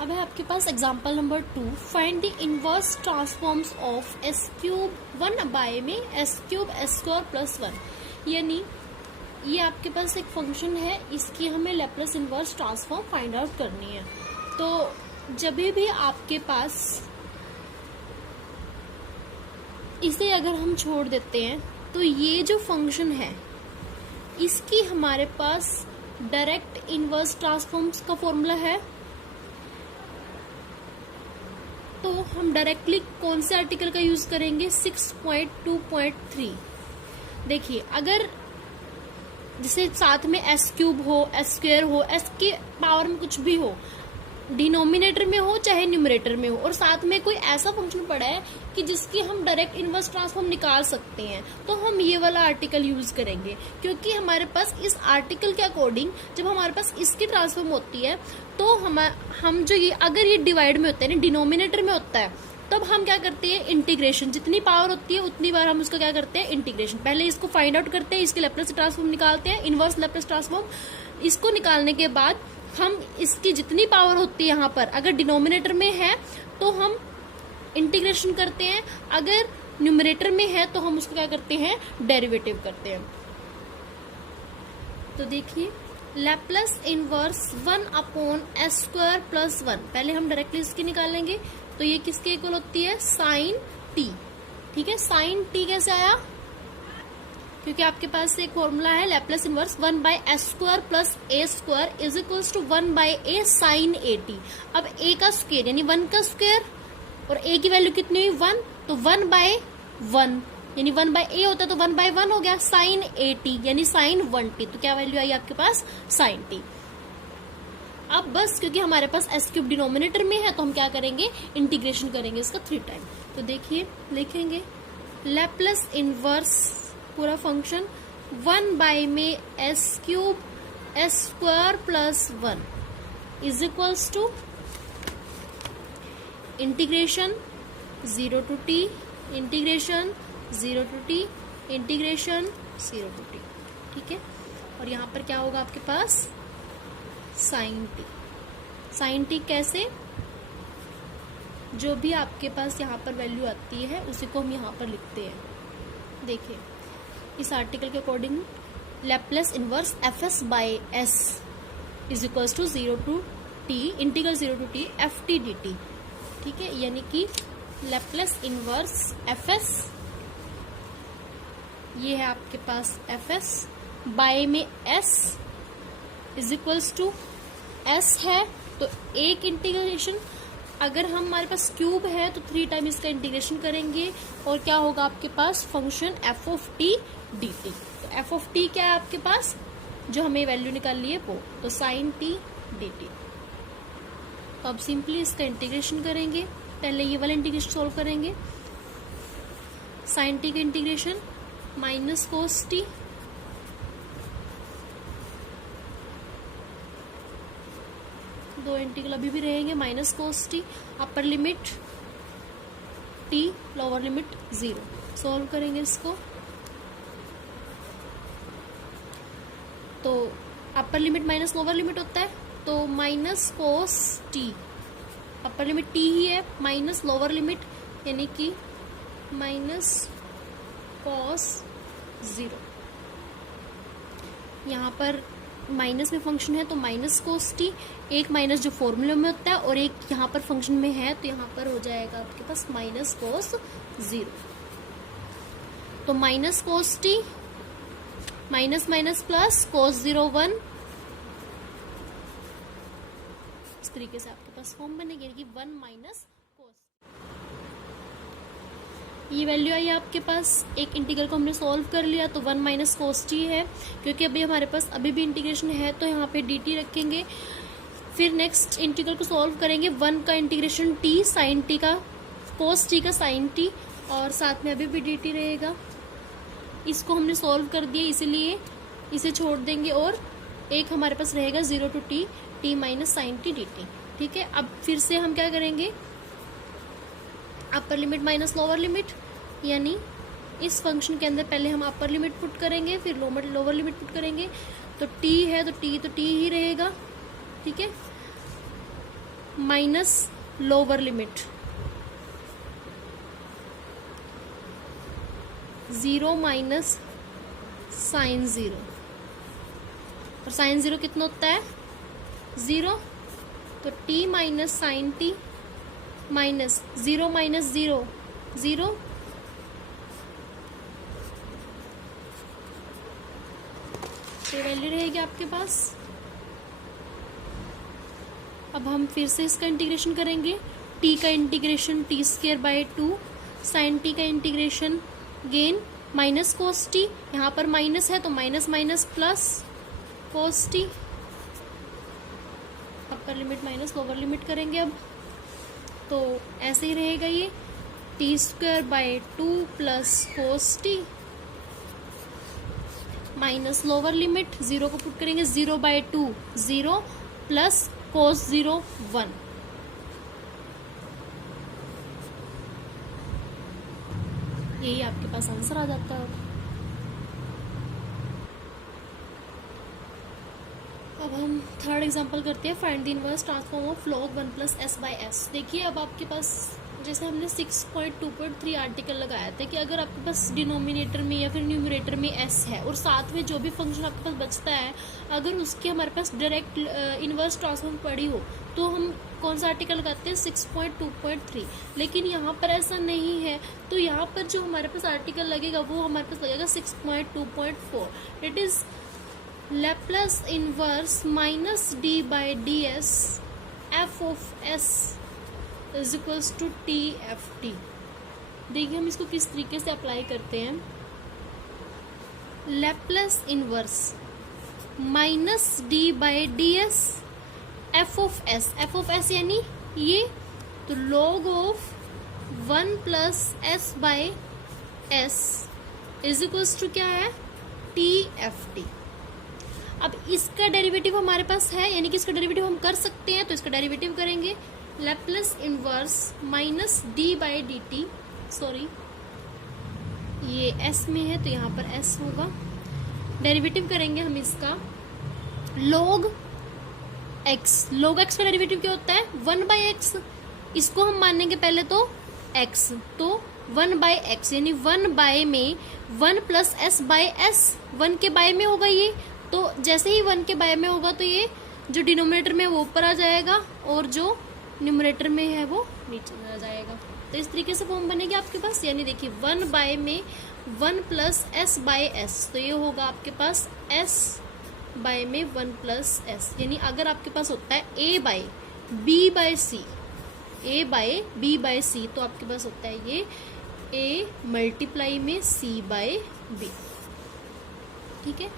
अब है आपके पास example number 2, find the inverse transforms of S cube 1 by में S cube S square plus 1। यानी ये आपके पास एक फंक्शन है, इसकी हमें Laplace inverse transform find out करनी है। तो जब भी आपके पास इसे अगर हम छोड़ देते हैं तो ये जो फंक्शन है इसकी हमारे पास डायरेक्ट इनवर्स ट्रांसफॉर्म्स का फॉर्मूला है। तो हम डायरेक्टली कौन से आर्टिकल का यूज करेंगे? 6.2.3। देखिए, अगर जैसे साथ में एस क्यूब हो, एस स्क्वायर हो, एस के पावर में कुछ भी हो, डिनोमिनेटर में हो चाहे न्यूमरेटर में हो, और साथ में कोई ऐसा फंक्शन पड़ा है कि जिसकी हम डायरेक्ट इनवर्स ट्रांसफॉर्म निकाल सकते हैं, तो हम ये वाला आर्टिकल यूज करेंगे। क्योंकि हमारे पास इस आर्टिकल के अकॉर्डिंग जब हमारे पास इसकी ट्रांसफॉर्म होती है तो हम जो ये अगर ये डिवाइड में होता है ना, डिनोमिनेटर में होता है, तब हम क्या करते हैं? इंटीग्रेशन। जितनी पावर होती है उतनी बार हम उसका क्या करते हैं? इंटीग्रेशन। पहले इसको फाइंड आउट करते हैं, इसके लैप्लास ट्रांसफॉर्म निकालते हैं, इनवर्स लैप्लास ट्रांसफॉर्म। इसको निकालने के बाद हम इसकी जितनी पावर होती है यहाँ पर, अगर डिनोमिनेटर में है तो हम इंटीग्रेशन करते हैं, अगर न्यूमरेटर में है तो हम उसको क्या करते हैं? डेरिवेटिव करते हैं। तो देखिए, लैप्लास इनवर्स 1/s² + 1। पहले हम डायरेक्टली इसकी निकालेंगे, तो ये किसके इक्वल होती है? Sine t. ठीक है, साइन टी कैसे आया? क्योंकि आपके पास एक फॉर्मूला है Laplace inverse 1/s² + a² = 1/a sin at। अब a का स्क्वायर यानी 1 का स्क्वायर, और a की वैल्यू कितनी हुई? 1, तो 1/1 यानी 1/a होता है तो 1/1 हो गया। sin at यानी sin 1t, तो क्या वैल्यू आई आपके पास? sin t। अब बस क्योंकि हमारे पास एस क्यूब डिनोमिनेटर में है तो हम क्या करेंगे? इंटीग्रेशन करेंगे इसका 3 टाइम। तो देखिए, लिखेंगे लैप्लास इनवर्स पूरा फंक्शन 1 में s³ s² + 1 = integration 0 to t integration 0 to t integration 0 to t। ठीक है, और यहाँ पर क्या होगा आपके पास? Sine T. साइन टी कैसे? जो भी आपके पास यहाँ पर वैल्यू आती है उसी को हम यहाँ पर लिखते हैं। देखिए, इस आर्टिकल के according Laplace inverse fs/s = 0 to t integral 0 to t ft dt। ठीक है, यानी कि लैप्लास इनवर्स fs, ये है आपके पास fs बाय में s = s है तो एक इंटीग्रेशन, अगर हमारे पास क्यूब है तो 3 टाइम इसका इंटीग्रेशन करेंगे, और क्या होगा आपके पास? Function f of t dt। तो f of t क्या है आपके पास? जो हमें वैल्यू निकालनी है वो, तो sin t dt। तो अब सिंपली इसका इंटीग्रेशन करेंगे। पहले ये वाला इंटीग्रेशन सॉल्व करेंगे। sin t का इंटीग्रेशन -cos t, दो इंटीग्रल अभी भी रहेंगे, -cos t, upper limit t, lower limit 0। Solve करेंगे इसको, तो अपर लिमिट माइनस लोअर लिमिट होता है, तो -cos t, upper limit t ही है, माइनस लोअर लिमिट यानी कि -cos 0। यहाँ पर माइनस में फंक्शन है तो -cos t, एक माइनस जो फॉर्मूले में होता है और एक यहाँ पर फंक्शन में है, तो यहाँ पर हो जाएगा आपके पास -cos 0। तो -cos t minus minus plus cos 0 1, इस तरीके से आपके पास फॉर्म बनेगी, यानी कि 1 - cos। ये वैल्यू आई आपके पास। एक इंटीग्रल को हमने सॉल्व कर लिया तो 1 - cos t है, क्योंकि अभी हमारे पास अभी भी इंटीग्रेशन है तो यहाँ पे dt रखेंगे। फिर नेक्स्ट इंटीग्रल को सॉल्व करेंगे, 1 का इंटीग्रेशन t sin t का, cos t का sin t, और साथ में अभी भी dt रहेगा। इसको हमने सॉल्व कर दिया इसीलिए इसे छोड़ देंगे, और एक हमारे पास रहेगा 0 to t t - sin t dt। ठीक है, अब फिर से हम क्या करेंगे? अपर लिमिट माइनस लोअर लिमिट, यानी इस फंक्शन के अंदर पहले हम अपर लिमिट पुट करेंगे फिर लोअर लिमिट पुट करेंगे। तो t है तो t ही रहेगा। ठीक है, minus lower limit 0 minus sine 0, और साइन 0 कितना होता है 0, तो t minus sine t minus 0 minus 0 0, तो वैल्यू रहेगी आपके पास। अब हम फिर से इसका इंटीग्रेशन करेंगे। t का integration t square by 2, sine t का इंटीग्रेशन गेन माइनस कोस टी, यहाँ पर माइनस है तो minus minus plus cos t, upper limit minus lower limit करेंगे अब, तो ऐसे ही रहेगा ये t square by 2 plus cos t minus lower limit 0 को पुट करेंगे, 0 बाय 2 0 प्लस कोस 0 1, यही आपके पास आंसर आ जाता है। अब हम थर्ड एग्जांपल करते हैं, find the inverse transform of log 1 plus S by S. देखिए अब आपके पास जैसे हमने 6.2.3 आर्टिकल लगाया था कि अगर आपके पास डिनोमिनेटर में या फिर न्यूमरेटर में एस है और साथ में जो भी फंक्शन आपके पास बचता है अगर उसकी हमारे पास डायरेक्ट इनवर्स ट्रांसफॉर्म पड़ी हो तो हम कौन सा आर्टिकल लगाते हैं 6.2.3, लेकिन यहाँ पर ऐसा नहीं है, तो यहाँ पर जो हमारे पास आर्टिकल लगेगा वो हमारे पास लगेगा 6.2.4, it is Laplace inverse minus d by ds f of s is equals to t f t। देखिए हम इसको किस तरीके से अप्लाई करते हैं। Laplace inverse minus d by ds f of s यानी ये, तो log of 1 plus s by s is equals to क्या है t f t। अब इसका डेरिवेटिव हमारे पास है, यानी कि इसका डेरिवेटिव हम कर सकते हैं, तो इसका डेरिवेटिव करेंगे Laplace inverse minus D by D T, sorry ये s में है तो यहाँ पर s होगा, डेरिवेटिव करेंगे हम इसका log x का डेरिवेटिव क्या होता है 1 बाई एक्स, इसको हम मानेंगे पहले तो x, तो 1 बाई एक्स यानी 1 बाय में 1 प्लस s बाय s, 1 के बाय में होगा ये, तो जैसे ही 1 के बाय में होगा तो ये जो डिनोमिनेटर में वो ऊपर आ जाएगा और जो न्यूमरेटर में है वो नीचे आ जाएगा। तो इस तरीके से फॉर्म बनेगी आपके पास, यानी देखिए 1 बाय में 1 प्लस एस बाय एस, तो ये होगा आपके पास s बाय में 1 प्लस एस, यानी अगर आपके पास होता है a by b by c, a by b by c, तो आपके पास होता है ये a मल्टीप्लाई में c बाय b, ठीक है,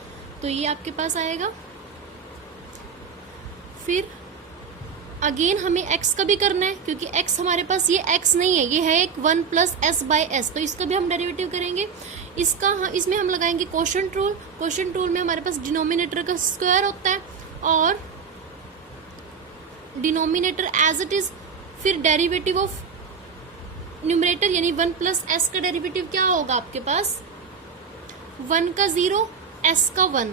तो ये आपके पास आएगा। फिर अगेन हमें x का भी करना है क्योंकि x हमारे पास ये x नहीं है, ये है एक 1 प्लस एस बाय एस, तो इसका भी हम डेरिवेटिव करेंगे। इसमें हम लगाएंगे कोशेंट रूल, कोशेंट रूल में हमारे पास डिनोमिनेटर का स्क्वायर होता है और डिनोमिनेटर एज इट इज, फिर डेरिवेटिव ऑफ न्यूमरेटर यानी 1 प्लस एस का डेरिवेटिव क्या होगा आपके पास 1 का 0 s का 1,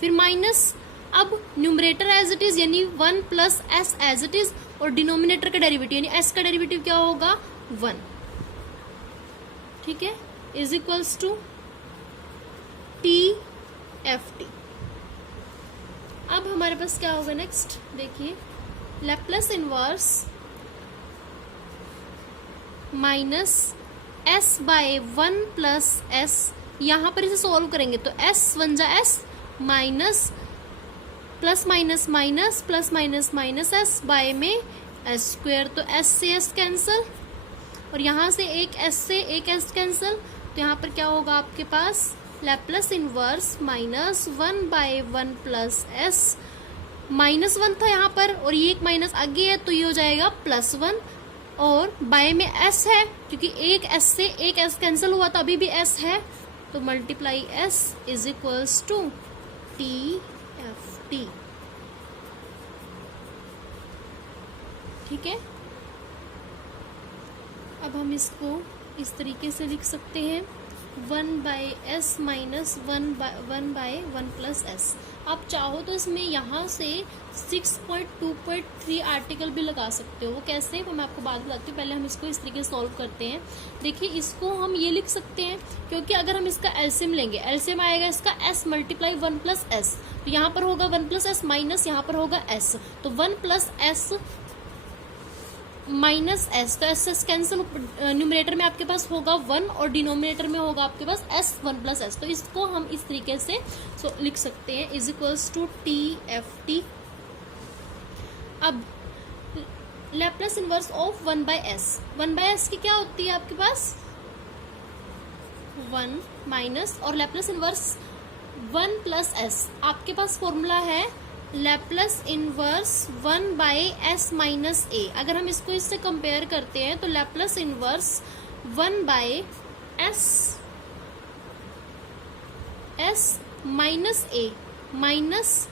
फिर माइनस, अब न्यूमरेटर एज इट इज यानी 1 plus s as it is, और डिनोमिनेटर का डेरिवेटिव यानी s का डेरिवेटिव क्या होगा 1, ठीक है, is equals to t f t। अब हमारे पास क्या होगा नेक्स्ट, देखिए Laplace inverse minus s by 1 plus s, यहाँ पर इसे सॉल्व करेंगे तो s 1 जा s minus plus minus minus plus minus minus s by में s स्क्वायर, तो s से s कैंसल और यहाँ से एक s से एक s कैंसल, तो यहाँ पर क्या होगा आपके पास Laplace inverse minus 1 by 1 plus s, minus 1 था यहाँ पर और ये एक माइनस आगे है तो ये हो जाएगा प्लस 1, और बाय में s है क्योंकि एक s से एक s कैंसिल हुआ तो अभी भी s है, तो multiply s is equals to t f t, ठीक है। अब हम इसको इस तरीके से लिख सकते हैं 1 by S minus 1 by 1 plus S. आप चाहो तो इसमें यहाँ से 6.2.3 आर्टिकल भी लगा सकते हो। वो कैसे, वो मैं आपको बाद में बताती हूँ। पहले हम इसको इस तरीके से सॉल्व करते हैं। देखिए इसको हम ये लिख सकते हैं, क्योंकि अगर हम इसका एलसीएम लेंगे, एलसीएम आएगा इसका s मल्टीप्लाई 1 प्लस एस। तो यहाँ पर होगा 1 प्लस एस माइनस यहाँ पर होगा s, तो 1 प्लस एस माइनस एस, तो एस एस कैंसिल, न्यूमरेटर में आपके पास होगा 1 और डिनोमिनेटर में होगा आपके पास एस 1 प्लस एस। तो इसको हम इस तरीके से लिख सकते हैं is equals to T F T. अब Laplace inverse of 1 by S, 1 by S की क्या होती है आपके पास 1 माइनस, और लैप्लस इनवर्स 1 प्लस एस, आपके पास फॉर्मूला है Laplace inverse 1 by S minus A. अगर हम इसको इससे कंपेयर करते हैं तो Laplace inverse 1 by S minus A minus,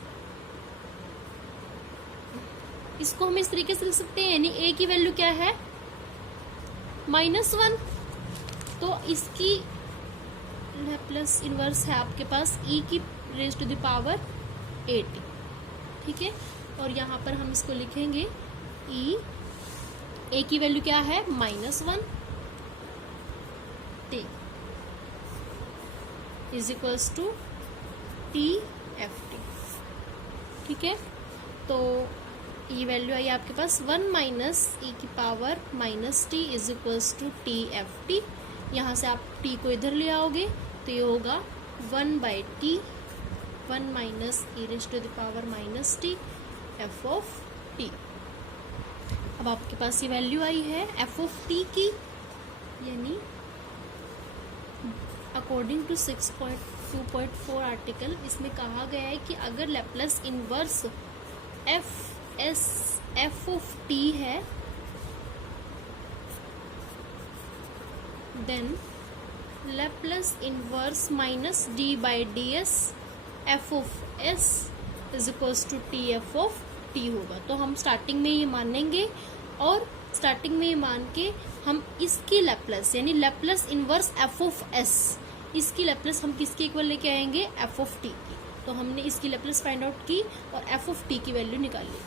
इसको हम इस तरीके से लिख सकते हैं, यानी ए की वैल्यू क्या है -1, तो इसकी लैप्लस इनवर्स है आपके पास e की रेज टू द पावर 80, ठीक है। और यहाँ पर हम इसको लिखेंगे ए की वैल्यू क्या है -1 t is equals to T F t, ठीक है। तो ये वैल्यू आई आपके पास 1 माइनस ई की power -t is equals to T F t. यहाँ से आप t को इधर ले आओगे तो ये होगा 1 by t 1 minus e raise to the power -t f of t. अब आपके पास ये वैल्यू आई है एफ ऑफ टी की, यानी अकॉर्डिंग टू 6.2.4 आर्टिकल इसमें कहा गया है कि अगर Laplace inverse F of T है then Laplace inverse minus D by D S F of S is equals to T F of T होगा। तो हम स्टार्टिंग में ये मानेंगे और स्टार्टिंग में ये मान के हम इसकी लैप्लस यानी Laplace inverse F of S, इसकी लैप्लस हम किसके इक्वल लेके आएंगे एफ ऑफ टी की। तो हमने इसकी लैप्लस फाइंड आउट की और एफ ऑफ टी की वैल्यू निकाली।